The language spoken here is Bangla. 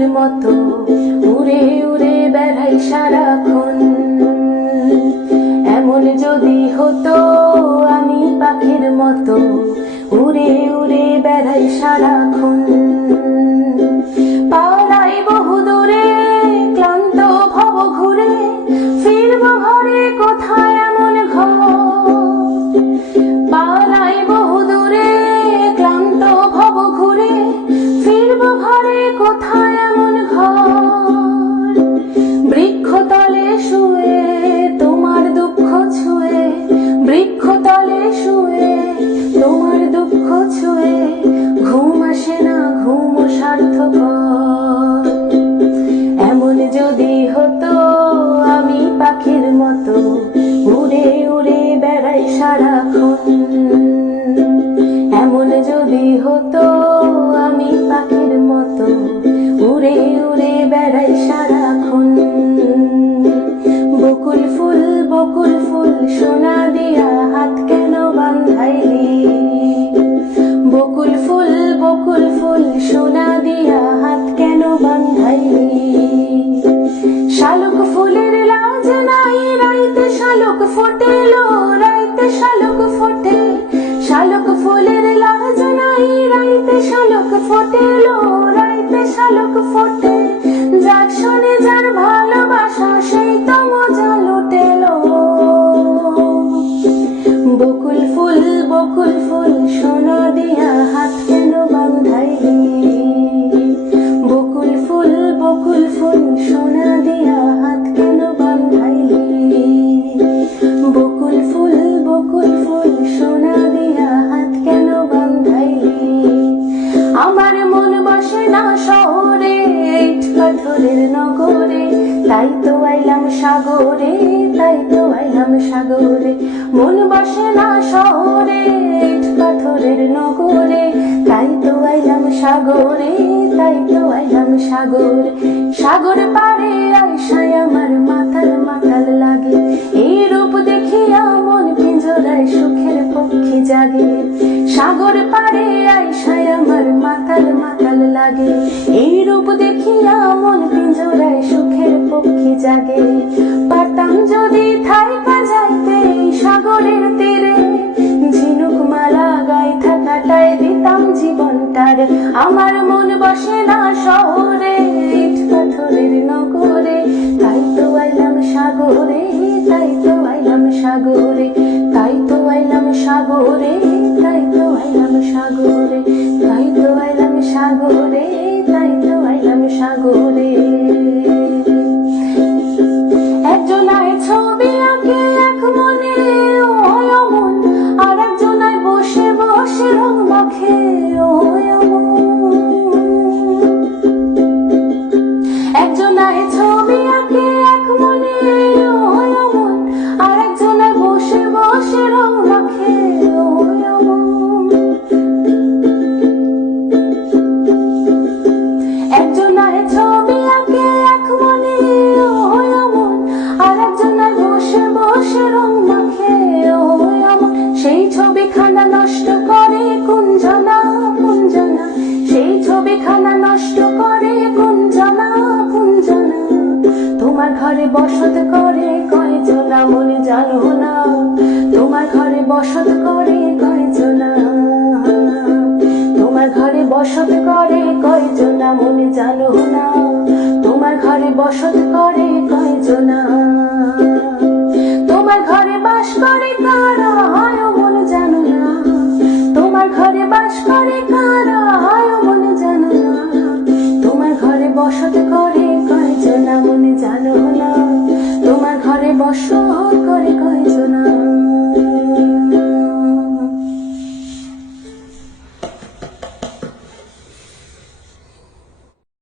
পাখির মতো উড়ে উড়ে বেড়াই সারাক্ষণ। এমন যদি হতো আমি পাখির মতো উড়ে উড়ে বেড়াই সারাক্ষণ। পালাই বহু দূরে ক্লান্ত ভব ঘুরে, ফিরব ঘরে কোথায় এমন ঘর। পালাই বহু দূরে ক্লান্ত ভব ঘুরে, ফিরব ঘরে কোথায় এমন ঘর। বৃক্ষতলে শুয়ে তোমার দুঃখ ছুঁয়ে, বৃক্ষতলে শুয়ে তোমার দুঃখ ছুঁয়ে, ঘুম আসে না ঘুম সার্থকর। এমন যদি হতো আমি পাখির মতো উড়ে উড়ে বেড়াই সারাক্ষণ। এমন যদি হতো আমি পাখির মতো উড়ে উড়ে বেড়াই সারাক্ষণ। বকুল ফুল সোনা দিয়া হাত কেন বাঁধাইলি। বকুল ফুল সোনা দিয়া হাত কেন বাঁধাইলি। শালুক ফুলের লাজ নাই রাইতে শালুক ফোটেলো, রাইতে শালুক ফোটে। শালুক ফুলের লাজ নাই রাইতে শালুক ফোটেলো, রাইতে শালুক ফোটে। যার শোনে যার ভালোবাসা সেই তো মজা লুটেলো। বকুল ফুল সোনা দিয়া হাত কেন বাঁধাইলি। বকুল ফুল সোনা দিয়া হাত কেন বাঁধাইলি। বকুল ফুল সোনা দিয়া হাত কেন বাঁধাইলি। আমার মন বসে না শহরে ইট পাথরের নগরে, তাই তো আইলাম সাগরে, তাই তো আইলাম সাগরে। মন বসে না শহরে ইট পাথরের নগরে, তাই তো আইলাম সাগরে, তাই তো আইলাম সাগরে। সাগর পারে আইসায় আমার মাতাল লাগে, এই রূপ দেখিয়া মন পিঞ্জরায় সুখের পক্ষী জাগে। সাগর পারে আইসায় আমার মাতাল লাগে, এই রূপ দেখিয়া মন পিঞ্জরায় সুখের পক্ষী জাগে। পারতাম যদি থাইকা যাইতে সাগরের তীরে, ঝিনুক মালা গাইথা কাটায় দিতাম জীবনটারে। আমার মন বসে না শহরে ইট পাথরের নগরে, তাই তো আইলাম সাগরে, তাই তো আইলাম সাগরে। তাই তো আইলাম সাগরে, তাই তো আইলাম সাগরে। তাই তো আইলাম সাগরে, তাই তো আইলাম সাগরে। একজনায় ছবি আঁকে এক মনে ও অমন, আর একজনায় বসে বসে রং মাখে ও অমন। একজনায় ছবি আঁকে এক মনে ও অমন, আর একজনায় বসে বসে রং মাখে ও অমন। একজনায় ছবি আঁকে এক মনে ও অমন, আর একজনায় বসে বসে রং মাখে ও অমন। সেই ছবিখানা নষ্ট করে কুঞ্জনা, সেই ছবিখানা নষ্ট করে কুঞ্জনা। তোমার ঘরে বসত করে কয়জনা মনে জানো না, তোমার ঘরে বসত করে কয়জনা। তোমার ঘরে বসত করে কয়জনা মনে জানো না, তোমার ঘরে বসত করে কয়জনা। তোমার ঘরে বাস করে কারা হয় মন জানো না, তোমার ঘরে বাস করে কারা হয় মন জানো না। তোমার ঘরে বসত করে কয়জনা মনে জানো না, তোমার ঘরে বসত করে কয়জনা।